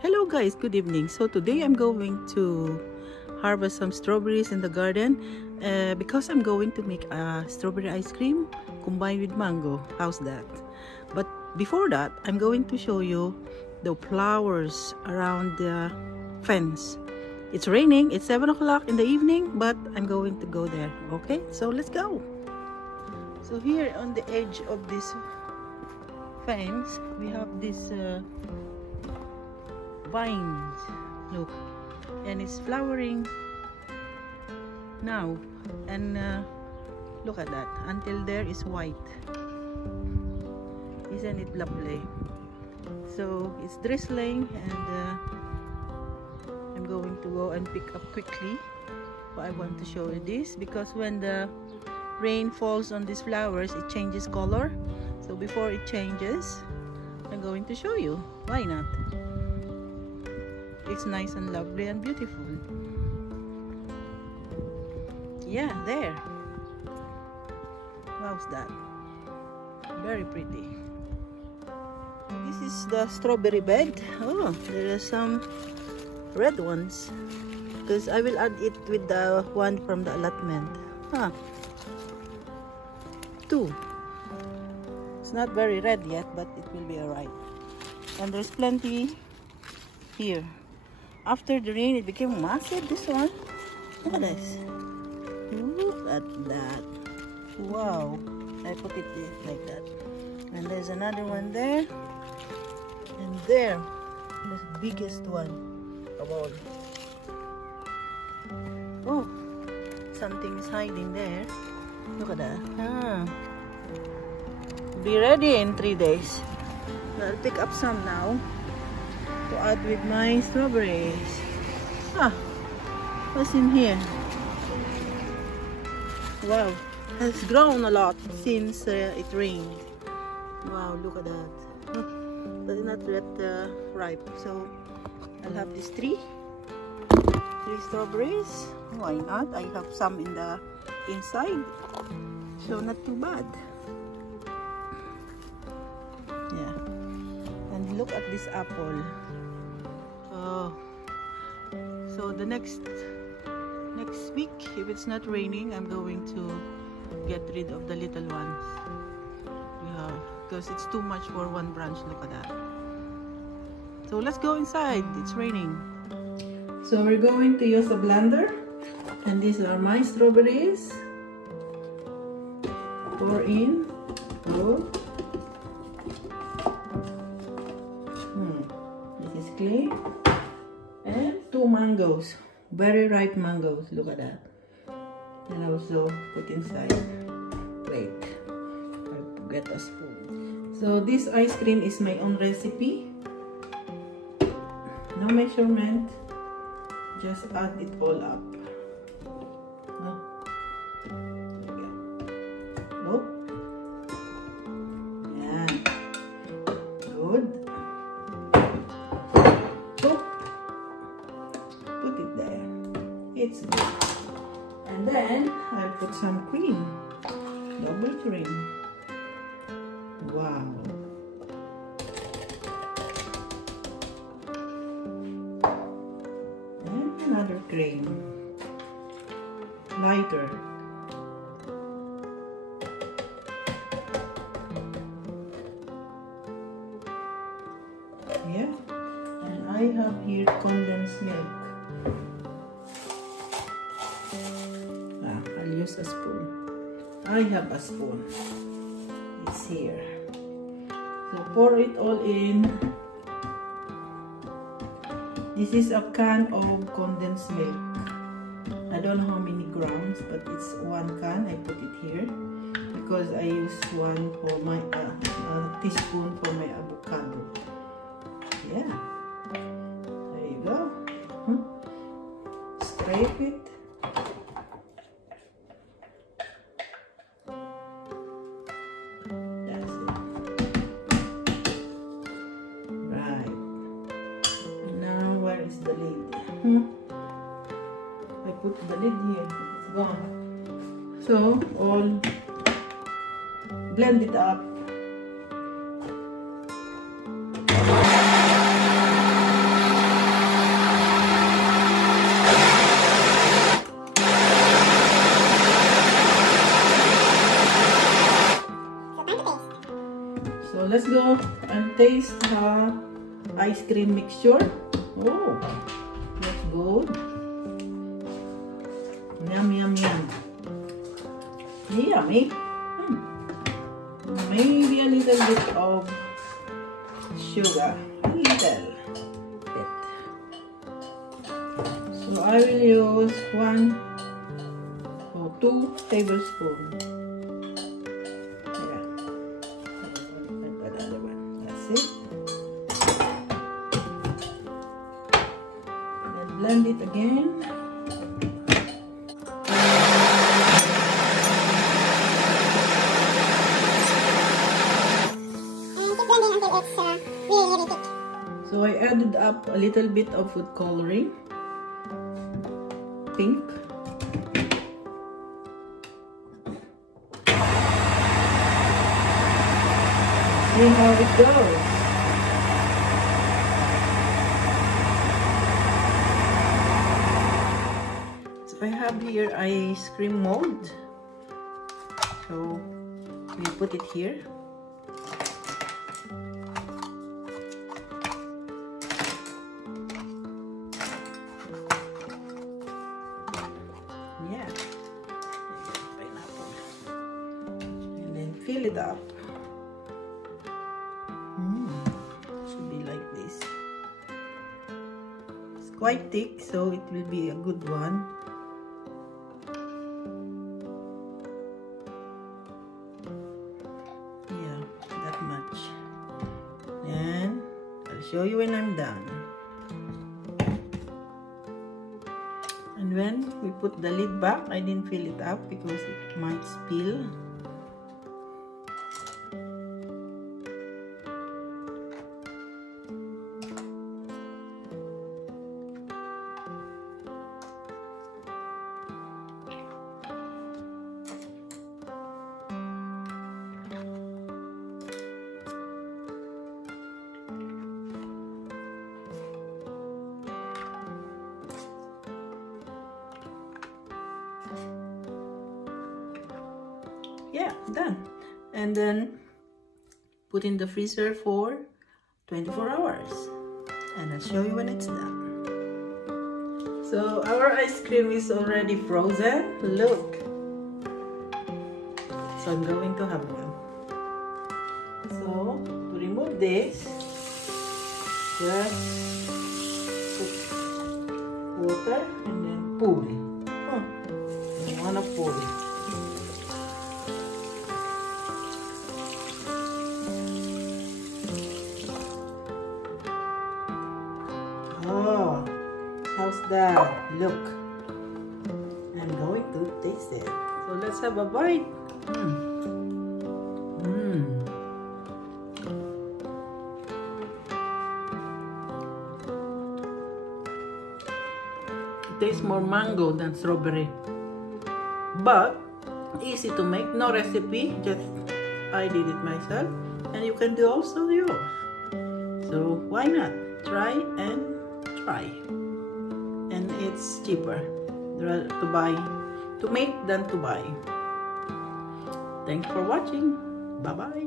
Hello guys, good evening. So today I'm going to harvest some strawberries in the garden because I'm going to make a strawberry ice cream combined with mango. How's that? But before that, I'm going to show you the flowers around the fence. It's raining, it's 7 o'clock in the evening, but I'm going to go there. Okay, so let's go. So here on the edge of this fence, we have this vines, look, and it's flowering now, and look at that, until there is white. Isn't it lovely? So it's drizzling, and I'm going to go and pick up quickly. But I want to show you this because when the rain falls on these flowers, it changes color. So before it changes, I'm going to show you. Why not? It's nice and lovely and beautiful. Yeah, there. How's that? Very pretty. This is the strawberry bed. Oh, there are some red ones because I will add it with the one from the allotment. Huh. 2. It's not very red yet, but it will be alright. And there's plenty here. After the rain, it became massive, this one. Look at this. Look at that. Wow. I put it like that. And there's another one there. And there, the biggest one of all. Oh, something is hiding there. Look at that. Ah. Be ready in 3 days. I'll pick up some now to add with my strawberries. Ah, what's in here? Wow, has grown a lot since it rained. Wow, look at that. But it's not yet ripe, so I'll have these 3 strawberries. Why not? I have some in the inside, so not too bad. Yeah, and look at this apple. Oh, so the next week, if it's not raining, I'm going to get rid of the little ones. Yeah, because it's too much for one branch. Look at that. So let's go inside. It's raining. So we're going to use a blender, and these are my strawberries. Pour in. Oh. This is clay. And 2 mangoes, very ripe mangoes. Look at that. And also put inside. Wait, I'll get a spoon. So this ice cream is my own recipe. No measurement. Just add it all up. Oh. Oh. Yeah. Good. It's good. And then I'll put some cream, double cream. Wow. And another cream, lighter. Yeah. And I have here condensed milk. Use a spoon. I have a spoon. It's here. So pour it all in. This is a can of condensed milk. I don't know how many grams, but it's 1 can. I put it here because I use 1 for my teaspoon for my avocado. Yeah. There you go. Scrape it. The lid. I put the lid here. It's gone. So all blend it up. taste the ice cream mixture. Oh, that's good. Yum, yum, yum. Yummy. Maybe a little bit of sugar. A little bit. So I will use 1 or 2 tablespoons. Yeah. Another one. That's it. Then blend it again. So I added up a little bit of food coloring, pink. See how it goes. So I have here ice cream mold. So we put it here. Fill it up. Should be like this. It's quite thick, so it will be a good one. Yeah, that much. And I'll show you when I'm done. And when we put the lid back, I didn't fill it up because it might spill. Yeah, done. And then put in the freezer for 24 hours. And I'll show you when it's done. So our ice cream is already frozen. Look. So I'm going to have one. So to remove this, just put water and then pull. You wanna pull it. Oh, how's that? Look, I'm going to taste it. So let's have a bite. It tastes more mango than strawberry, but easy to make. No recipe, just I did it myself, and you can do also yours. So why not? Try and try. And it's cheaper to make than to buy. Thanks for watching. Bye bye.